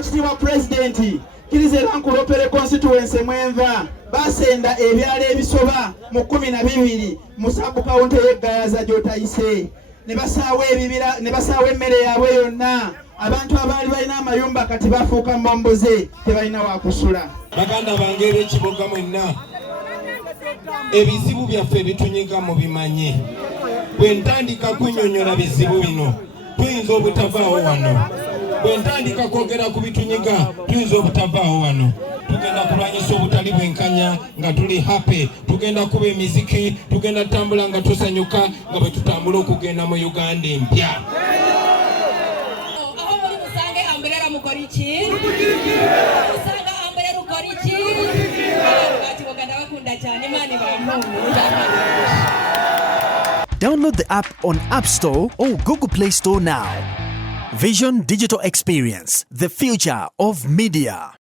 Ekitiibwa Pulezidenti kiriza era nkulopere constituency mwenva basenda ebyalo ebisoba mu 12 mu sub county y'Eggayaza gy'otayise ne basaawa emmere yaabwe yonna. Abantu abaali balina amayumba kati bafuuka mbomboze tebalina wakusula. Baganda bange b'ekibuga mwenna ebizibu byaffe bitunyiga mu bimanye. Bwe ntandika kunnyonnyola bizibu bino tuyinza obutavaawo wano. Bwe ntandika kwogera ku bitunyiga tuyinza obutavaawo wano. Tugenda kulwanyisa obutali bwenkanya nga tuli happy. Tugenda kuba emiziki, tugenda tutambula nga tusanyuka nga bwe tutambula okugenda mu Uganda empya. Download the app on App Store or Google Play Store now. Vision Digital Experience, the future of media.